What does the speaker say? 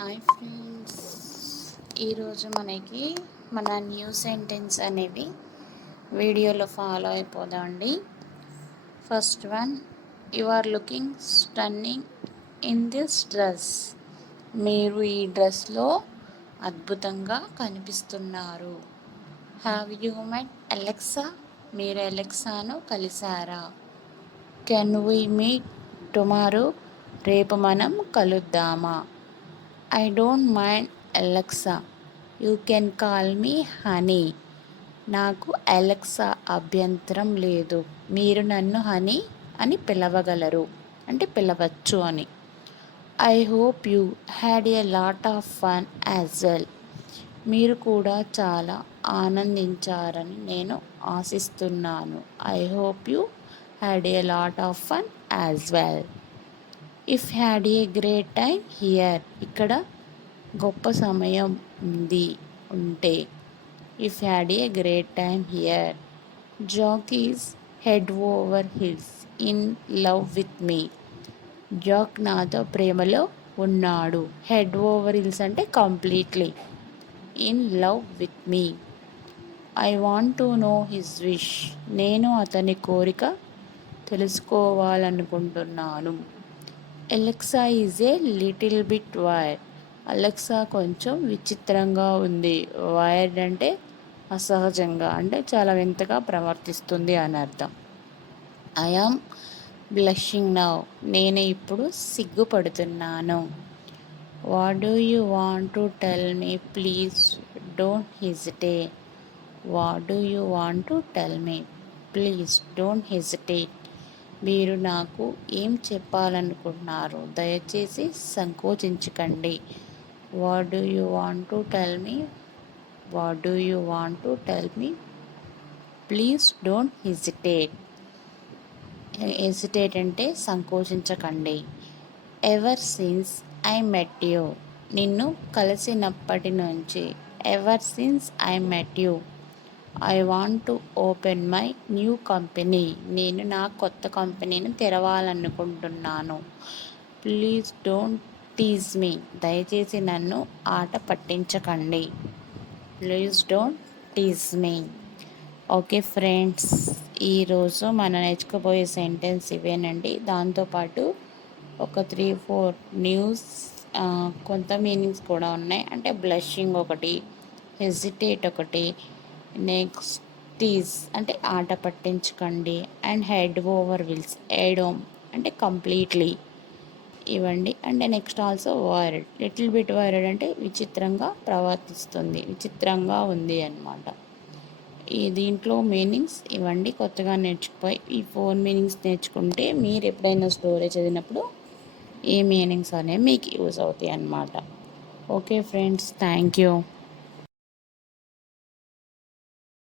Hi friends, ఈరోజు మనకి మన న్యూ సెంటెన్స్ అనేవి వీడియోలో ఫాలో అయిపోదామండి. First one, you are looking stunning in this dress. మీరు ఈ డ్రెస్లో అద్భుతంగా కనిపిస్తున్నారు. Have you met Alexa. మీరు అలెక్సాను కలిశారా? Can we meet tomorrow. రేపు మనం కలుద్దామా? I don't mind Alexa, you can call me honey. నాకు అలెక్సా అభ్యంతరం లేదు, మీరు నన్ను హనీ అని పిలవగలరు, అంటే పిలవచ్చు అని. I hope you had a lot of fun as well. మీరు కూడా చాలా ఆనందించారని నేను ఆశిస్తున్నాను. I hope you had a lot of fun as well. If had a great time here. ఇక్కడ గొప్ప సమయం ఉంటే. If had a great time here. Jack is head over hills in love with me. Jack నాతో ప్రేమలో ఉన్నాడు. Head over hills అంటే completely. In love with me. I want to know his wish. నేను అతని కోరిక తెలుసుకోవాలనుకుంటున్నాను. Alexa is a little bit wire. Alexa కొంచెం విచిత్రంగా ఉంది. వైర్డ్ అంటే అసహజంగా, అంటే చాలా వింతగా ప్రవర్తిస్తుంది అని అర్థం. I am blushing now. నేను ఇప్పుడు సిగ్గుపడుతున్నాను. What do you want to tell me? Please don't hesitate. What do you want to tell me? Please don't hesitate. మీరు నాకు ఏం చెప్పాలనుకుంటున్నారు? దయచేసి సంకోచించకండి. What do you want to tell me? What do you want to tell me? Please don't hesitate. Hesitate అంటే సంకోచించకండి. Ever since I met you. నిన్ను కలిసినప్పటి నుంచి. Ever since I met you. I want to open my new company. నేను నా కొత్త కంపెనీని తెరవాలనుకుంటున్నాను. Please don't tease me. దయచేసి నన్ను ఆట పట్టించకండి. Please don't tease me. Okay friends, ఈరోజు మనం నేర్చుకోబోయే సెంటెన్స్ ఇవేనండి. దాంతోపాటు ఒక 3-4 న్యూస్ కొంత మీనింగ్స్ కూడా ఉన్నాయి. అంటే బ్లషింగ్ ఒకటి, హెజిటేట్ ఒకటి, నెక్స్ట్ టీజ్ అంటే ఆట పట్టించకండి, అండ్ హెడ్ ఓవర్ విల్స్ ఏడోమ్ అంటే కంప్లీట్లీ ఇవ్వండి. అంటే నెక్స్ట్ ఆల్సో వైరడ్, లిటిల్ బిట్ వైరడ్ అంటే విచిత్రంగా ప్రవర్తిస్తుంది, విచిత్రంగా ఉంది అన్నమాట. ఈ దీంట్లో మీనింగ్స్ ఇవ్వండి. కొత్తగా నేర్చుకుపోయి ఈ 4 మీనింగ్స్ నేర్చుకుంటే మీరు ఎప్పుడైనా స్టోరీ చదివినప్పుడు ఈ మీనింగ్స్ అనేవి మీకు యూజ్ అవుతాయి అన్నమాట. Okay friends, thank you.